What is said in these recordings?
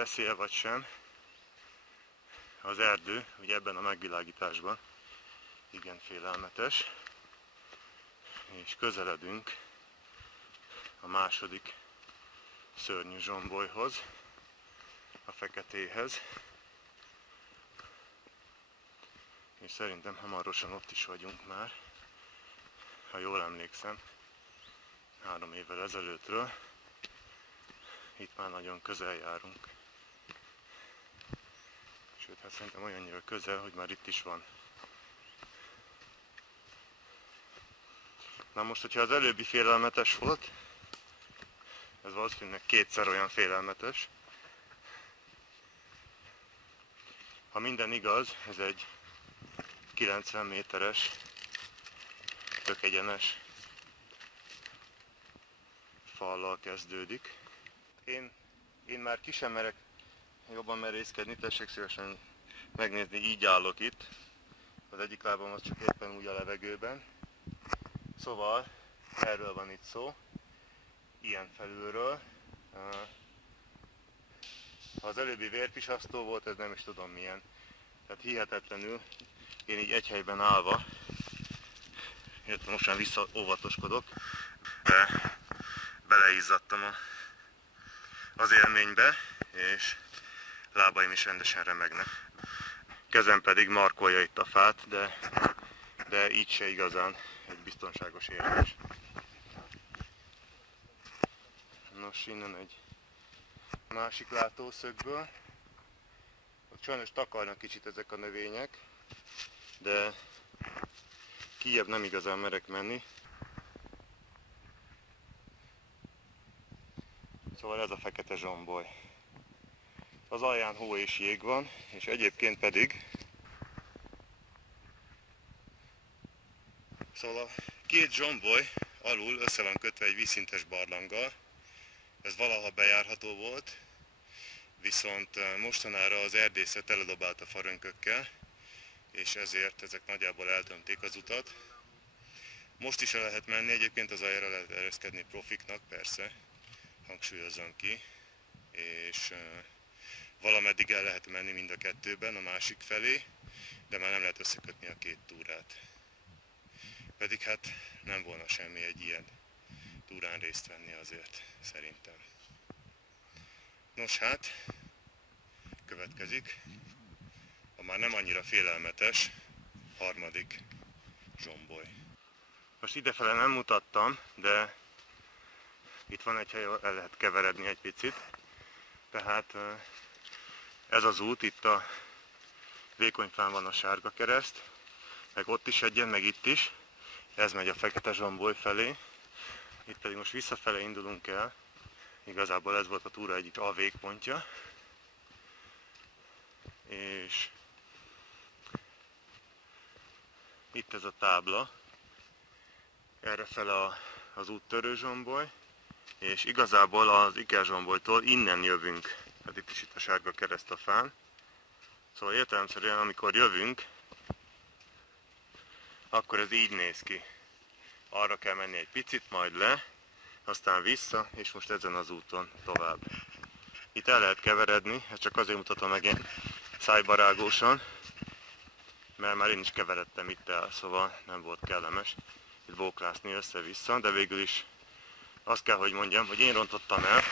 teszi-e vagy sem, az erdő, ugye ebben a megvilágításban igen félelmetes, és közeledünk a második szörnyű zsombolyhoz, a feketéhez, és szerintem hamarosan ott is vagyunk már, ha jól emlékszem, 3 évvel ezelőttről, itt már nagyon közel járunk. Sőt, hát szerintem olyannyira közel, hogy már itt is van. Na most, hogyha az előbbi félelmetes volt, ez valószínűleg 2-szer olyan félelmetes. Ha minden igaz, ez egy 90 méteres, tök egyenes fallal kezdődik. Én már ki sem merek jobban merészkedni, tessék szívesen megnézni, így állok itt. Az egyik lábam az csak éppen úgy a levegőben. Szóval erről van itt szó, ilyen felülről. Ha az előbbi vérpisasztó volt, ez nem is tudom milyen. Tehát hihetetlenül, én így egy helyben állva, illetve most már visszaóvatoskodok, de beleizzadtam az élménybe, és lábaim is rendesen remegnek. Kezem pedig markolja itt a fát, de így se igazán egy biztonságos érzés. Nos, innen egy másik látószögből. Ott sajnos takarnak kicsit ezek a növények, de kijjebb nem igazán merek menni. Szóval ez a fekete zsomboly. Az alján hó és jég van, és egyébként pedig szóval a két zsomboly alul össze van kötve egy vízszintes barlanggal. Ez valaha bejárható volt, viszont mostanára az erdészet eledobálta farönkökkel, és ezért ezek nagyjából eltömték az utat. Most is el lehet menni, egyébként az aljára lehet ereszkedni profiknak, persze, hangsúlyozom ki, és valameddig el lehet menni mind a kettőben, a másik felé, de már nem lehet összekötni a két túrát. Pedig hát nem volna semmi egy ilyen túrán részt venni azért, szerintem. Nos hát, következik a már nem annyira félelmetes harmadik zsomboly. Most idefele nem mutattam, de itt van egy hely, ahol el lehet keveredni egy picit. Tehát ez az út, itt a vékonyfán van a sárga kereszt, meg ott is egyen, meg itt is. Ez megy a fekete zsomboly felé. Itt pedig most visszafele indulunk el. Igazából ez volt a túra egyik A végpontja. És itt ez a tábla. Errefele az úttörő zsomboly. És igazából az Iker-zsombolytól innen jövünk. Hát itt is itt a sárga kereszt a fán. Szóval értelemszerűen amikor jövünk, akkor ez így néz ki. Arra kell menni egy picit, majd le, aztán vissza, és most ezen az úton tovább. Itt el lehet keveredni, ezt csak azért mutatom meg ilyen szájbarágósan, mert már én is keveredtem itt el, szóval nem volt kellemes itt bóklászni össze-vissza, de végül is azt kell, hogy mondjam, hogy én rontottam el,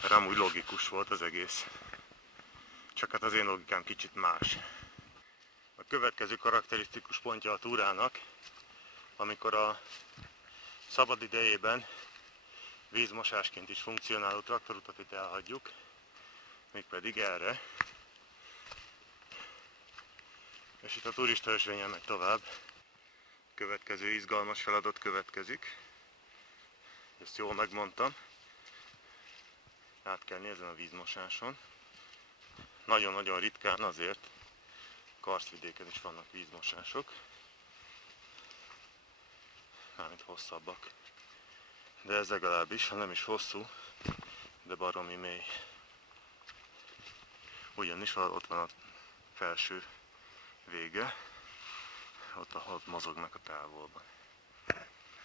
mert amúgy logikus volt az egész. Csak hát az én logikám kicsit más. A következő karakterisztikus pontja a túrának, amikor a szabad idejében vízmosásként is funkcionáló traktorutat itt elhagyjuk, mégpedig erre. És itt a turista ösvényen megy tovább. Következő izgalmas feladat következik. Ezt jól megmondtam. Át kell nézni a vízmosáson. Nagyon-nagyon ritkán azért karsztvidéken is vannak vízmosások. Mármint hosszabbak. De ez legalábbis, ha nem is hosszú, de baromi mély. Ugyanis ott van a felső vége, ott mozognak a távolban.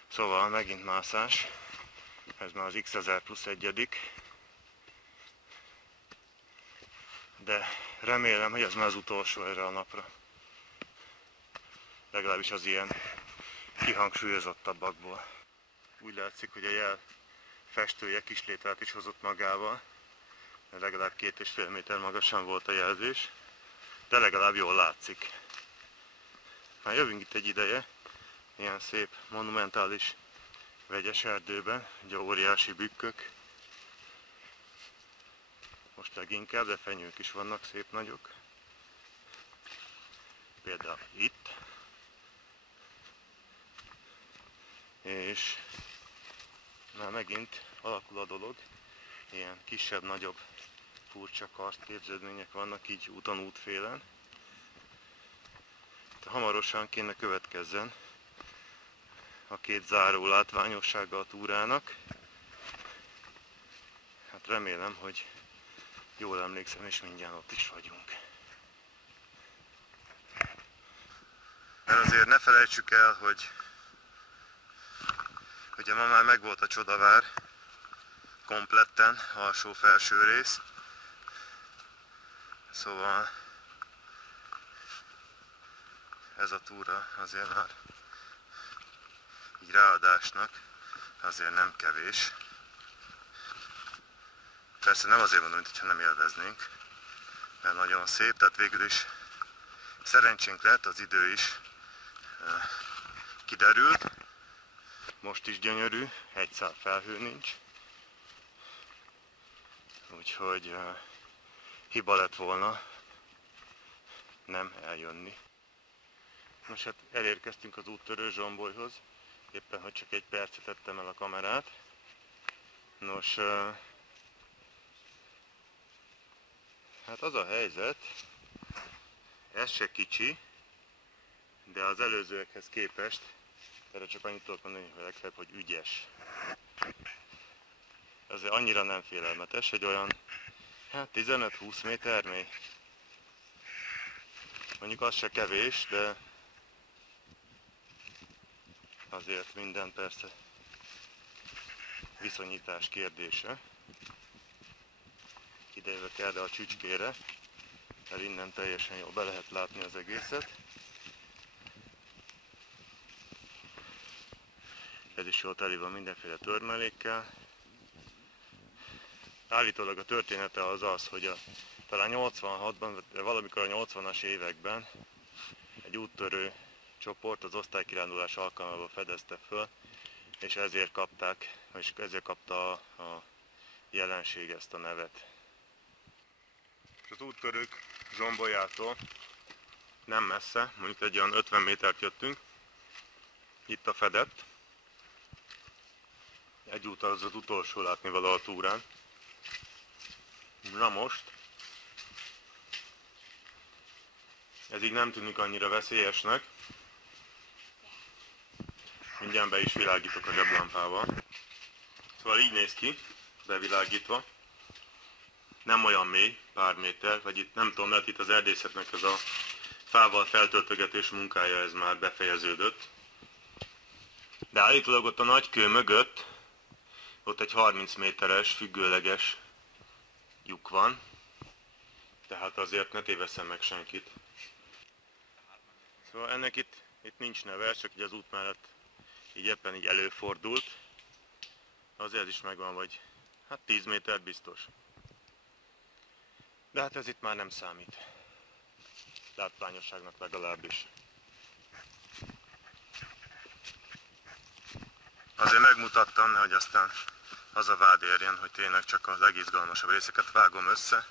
Szóval megint mászás, ez már az X1000 plusz egyedik. de remélem, hogy ez már az utolsó erre a napra. Legalábbis az ilyen kihangsúlyozottabbakból. Úgy látszik, hogy a jel festője kislételt is hozott magával, mert legalább 2,5 méter magasan volt a jelzés, de legalább jól látszik. Már jövünk itt egy ideje, ilyen szép, monumentális vegyes erdőben, ugye óriási bükkök. Most leginkább, de fenyők is vannak szép nagyok. Például itt. És már megint alakul a dolog. Ilyen kisebb-nagyobb furcsa karstképződmények vannak így úton útfélen. De hamarosan kéne következzen a két záró látványossága a túrának. Hát remélem, hogy jól emlékszem, és mindjárt ott is vagyunk. De azért ne felejtsük el, hogy ugye ma már megvolt a Csodavár kompletten, alsó-felső rész. Szóval ez a túra azért már így ráadásnak azért nem kevés. Persze nem azért mondom, mintha nem élveznénk, mert nagyon szép, tehát végül is szerencsénk lett, az idő is kiderült. Most is gyönyörű, egy szál felhő nincs. Úgyhogy hiba lett volna nem eljönni. Most hát elérkeztünk az úttörő Zsombolyhoz, éppen hogy csak egy percet tettem el a kamerát. Nos, hát az a helyzet, ez se kicsi, de az előzőekhez képest, erre csak annyit tudok mondani, hogy legfeljebb, hogy ügyes. Azért annyira nem félelmetes, egy olyan, hát 15-20 méter mély. Mondjuk az se kevés, de azért minden persze viszonyítás kérdése. Idejövök erre a csücskére, mert innen teljesen jól be lehet látni az egészet. Ez is jól teli van mindenféle törmelékkel. Állítólag a története az az, hogy talán 86-ban, valamikor a 80-as években egy úttörő csoport az osztálykirándulás alkalmával fedezte föl, és ezért kapták, és ezért kapta a jelenség ezt a nevet. Az úttörők Zsombolyától nem messze, mondjuk egy olyan 50 métert jöttünk, itt a fedett. Egyúttal az utolsó látnivaló a túrán. Na most, ez így nem tűnik annyira veszélyesnek. Mindjárt be is világítok a zseblámpával. Szóval így néz ki, bevilágítva. Nem olyan mély, pár méter, vagy itt nem tudom, lehet itt az erdészetnek ez a fával feltöltögetés munkája, ez már befejeződött. De állítólag ott a nagykő mögött, ott egy 30 méteres, függőleges lyuk van. Tehát azért ne tévesszem meg senkit. Szóval ennek itt nincs neve, csak így az út mellett így éppen így előfordult. Azért is megvan, vagy hát 10 méter biztos. De hát ez itt már nem számít. Látványosságnak legalábbis. Azért megmutattam, hogy aztán az a vád érjen, hogy tényleg csak a legizgalmasabb részeket vágom össze.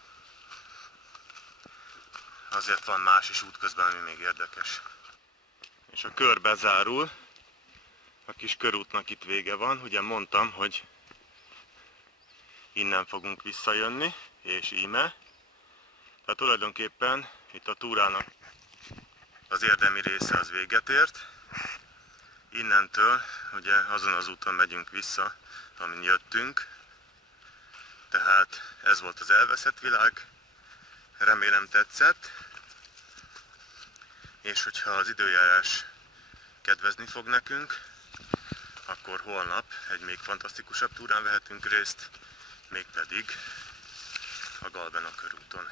Azért van más is útközben, ami még érdekes. És a kör bezárul. A kis körútnak itt vége van. Ugye mondtam, hogy innen fogunk visszajönni, és íme. Tehát tulajdonképpen itt a túrának az érdemi része az véget ért. Innentől ugye azon az úton megyünk vissza, amin jöttünk. Tehát ez volt az elveszett világ. Remélem tetszett. És hogyha az időjárás kedvezni fog nekünk, akkor holnap egy még fantasztikusabb túrán vehetünk részt, mégpedig a Galbena körúton.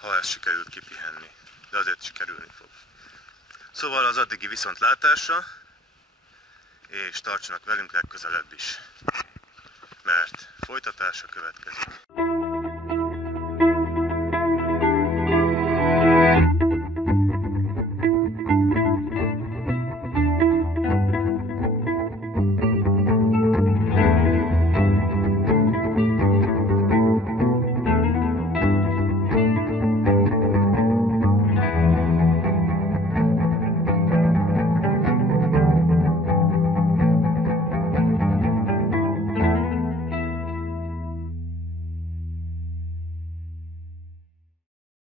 ha ezt sikerült kipihenni, de azért sikerülni fog. Szóval az addigi viszontlátásra, és tartsanak velünk legközelebb is, mert folytatása következik.